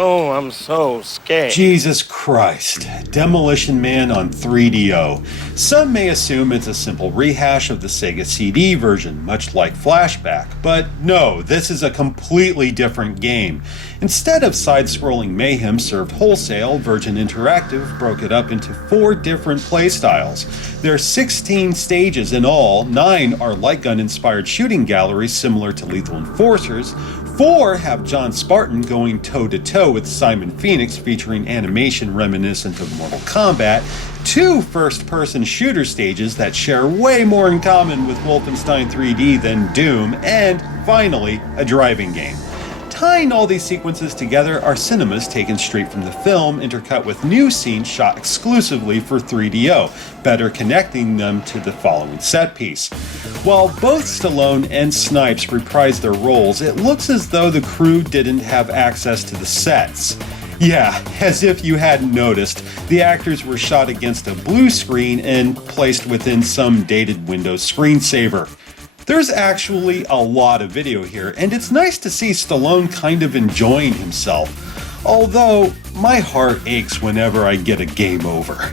Oh, I'm so scared. Jesus Christ. Demolition Man on 3DO. Some may assume it's a simple rehash of the Sega CD version, much like Flashback, but no, this is a completely different game. Instead of side-scrolling mayhem served wholesale, Virgin Interactive broke it up into 4 different playstyles. There are 16 stages in all, 9 are light gun-inspired shooting galleries similar to Lethal Enforcers, 4 have John Spartan going toe-to-toe with Simon Phoenix featuring animation reminiscent of Mortal Kombat, 2 first-person shooter stages that share way more in common with Wolfenstein 3D than Doom, and finally, a driving game. Tying all these sequences together are cinemas taken straight from the film, intercut with new scenes shot exclusively for 3DO, better connecting them to the following set piece. While both Stallone and Snipes reprised their roles, it looks as though the crew didn't have access to the sets. Yeah, as if you hadn't noticed, the actors were shot against a blue screen and placed within some dated Windows screensaver. There's actually a lot of video here, and it's nice to see Stallone kind of enjoying himself. Although, my heart aches whenever I get a game over.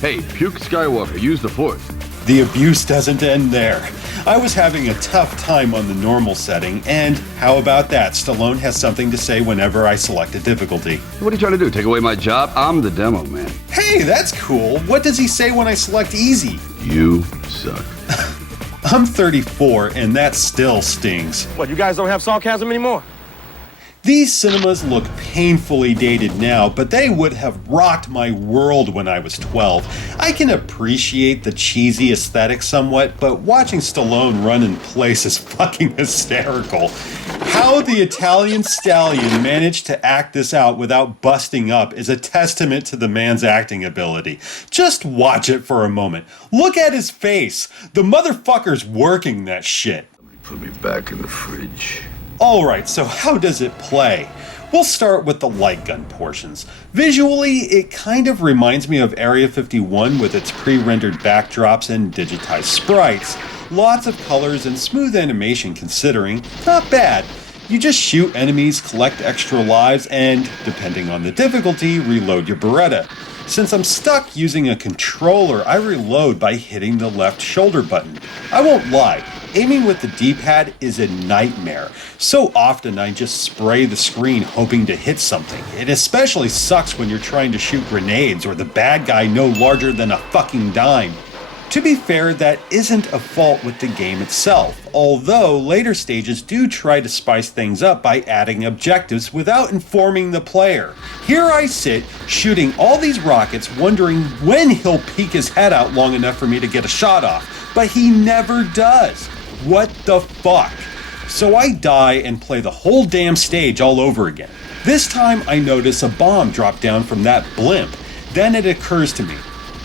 Hey, Puke Skywalker, use the Force. The abuse doesn't end there. I was having a tough time on the normal setting, and how about that? Stallone has something to say whenever I select a difficulty. What are you trying to do, take away my job? I'm the demo man. Hey, that's cool. What does he say when I select easy? You suck. I'm 34, and that still stings. What, you guys don't have sarcasm anymore? These cinemas look painfully dated now, but they would have rocked my world when I was 12. I can appreciate the cheesy aesthetic somewhat, but watching Stallone run in place is fucking hysterical. How the Italian stallion managed to act this out without busting up is a testament to the man's acting ability. Just watch it for a moment. Look at his face. The motherfucker's working that shit. Put me back in the fridge. Alright, so how does it play? We'll start with the light gun portions. Visually, it kind of reminds me of Area 51 with its pre-rendered backdrops and digitized sprites. Lots of colors and smooth animation considering, not bad. You just shoot enemies, collect extra lives, and, depending on the difficulty, reload your Beretta. Since I'm stuck using a controller, I reload by hitting the left shoulder button. I won't lie, aiming with the D-pad is a nightmare. So often I just spray the screen hoping to hit something. It especially sucks when you're trying to shoot grenades or the bad guy no larger than a fucking dime. To be fair, that isn't a fault with the game itself, although later stages do try to spice things up by adding objectives without informing the player. Here I sit, shooting all these rockets, wondering when he'll peek his head out long enough for me to get a shot off, but he never does. What the fuck? So I die and play the whole damn stage all over again. This time I notice a bomb drop down from that blimp. Then it occurs to me.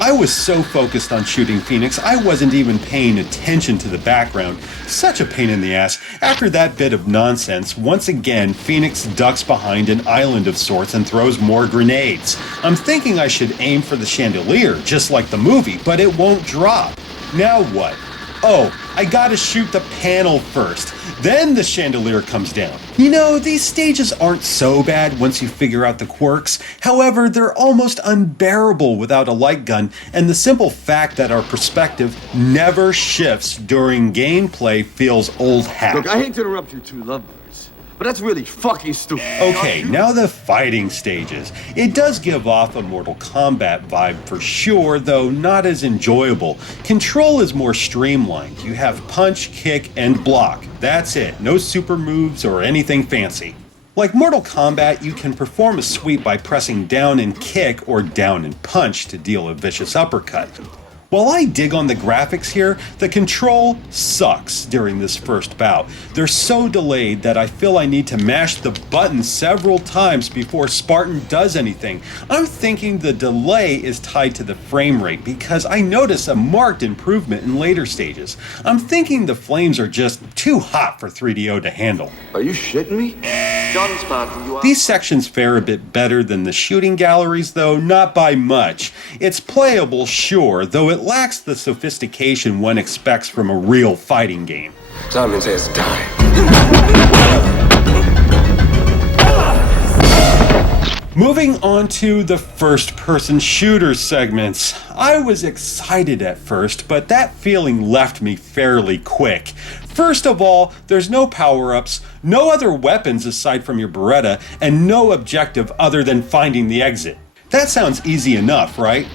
I was so focused on shooting Phoenix, I wasn't even paying attention to the background. Such a pain in the ass. After that bit of nonsense, once again, Phoenix ducks behind an island of sorts and throws more grenades. I'm thinking I should aim for the chandelier, just like the movie, but it won't drop. Now what? Oh, I gotta shoot the panel first. Then the chandelier comes down. You know, these stages aren't so bad once you figure out the quirks. However, they're almost unbearable without a light gun, and the simple fact that our perspective never shifts during gameplay feels old hat. Look, I hate to interrupt you two lovebirds, but that's really fucking stupid. Okay, now the fighting stages. It does give off a Mortal Kombat vibe for sure, though not as enjoyable. Control is more streamlined. You have punch, kick, and block. That's it. No super moves or anything fancy. Like Mortal Kombat, you can perform a sweep by pressing down and kick or down and punch to deal a vicious uppercut. While I dig on the graphics here, the control sucks during this first bout. They're so delayed that I feel I need to mash the button several times before Spartan does anything. I'm thinking the delay is tied to the frame rate because I notice a marked improvement in later stages. I'm thinking the flames are just too hot for 3DO to handle. Are you shitting me? John Spartan, you are... These sections fare a bit better than the shooting galleries, though not by much. It's playable, sure, though it lacks the sophistication one expects from a real fighting game. Simon says die. Moving on to the first-person shooter segments. I was excited at first, but that feeling left me fairly quick. First of all, there's no power-ups, no other weapons aside from your Beretta, and no objective other than finding the exit. That sounds easy enough, right?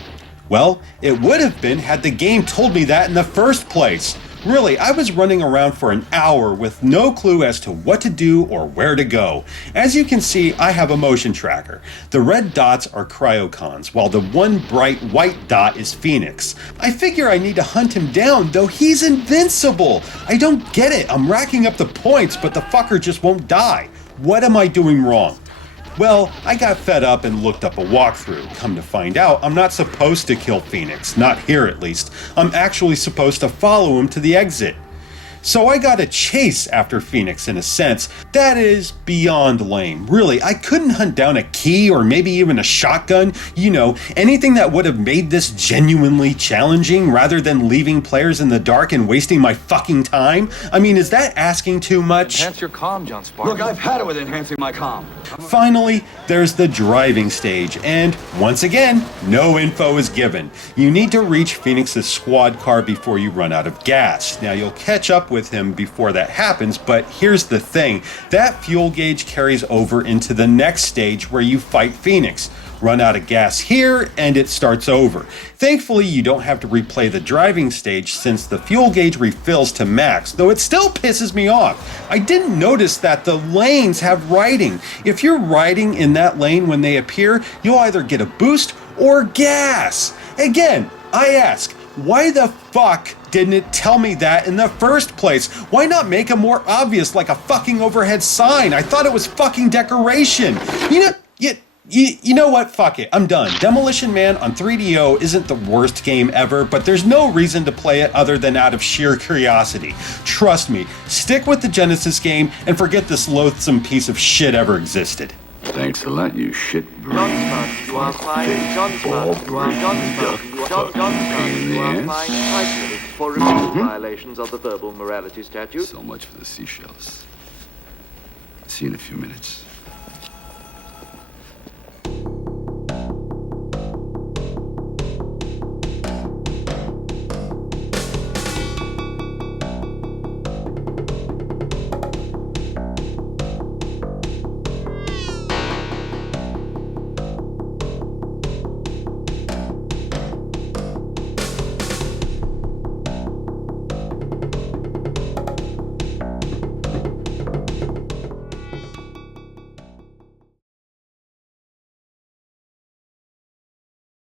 Well, it would have been had the game told me that in the first place. Really, I was running around for an hour with no clue as to what to do or where to go. As you can see, I have a motion tracker. The red dots are cryocons, while the one bright white dot is Phoenix. I figure I need to hunt him down, though he's invincible. I don't get it. I'm racking up the points, but the fucker just won't die. What am I doing wrong? Well, I got fed up and looked up a walkthrough. Come to find out, I'm not supposed to kill Phoenix, not here at least. I'm actually supposed to follow him to the exit. So I got a chase after Phoenix in a sense. That is beyond lame. Really, I couldn't hunt down a key or maybe even a shotgun. You know, anything that would have made this genuinely challenging rather than leaving players in the dark and wasting my fucking time. I mean, is that asking too much? Enhance your comm, John Spartan. Look, I've had it with enhancing my comm. Finally, there's the driving stage, and once again, no info is given. You need to reach Phoenix's squad car before you run out of gas. Now, you'll catch up with him before that happens, but here's the thing. That fuel gauge carries over into the next stage where you fight Phoenix. Run out of gas here, and it starts over. Thankfully, you don't have to replay the driving stage since the fuel gauge refills to max, though it still pisses me off. I didn't notice that the lanes have writing. If you're riding in that lane when they appear, you'll either get a boost or gas. Again, I ask, why the fuck didn't it tell me that in the first place? Why not make it more obvious like a fucking overhead sign? I thought it was fucking decoration. You know what? Fuck it. I'm done. Demolition Man on 3DO isn't the worst game ever, but there's no reason to play it other than out of sheer curiosity. Trust me, stick with the Genesis game and forget this loathsome piece of shit ever existed. Thanks a lot, you shit John Spartan, you are fine. John Spartan, you are John Spartan, you are John Spartan, you are fine. Isolated for repeated violations of the verbal morality statute. So much for the seashells. See you in a few minutes.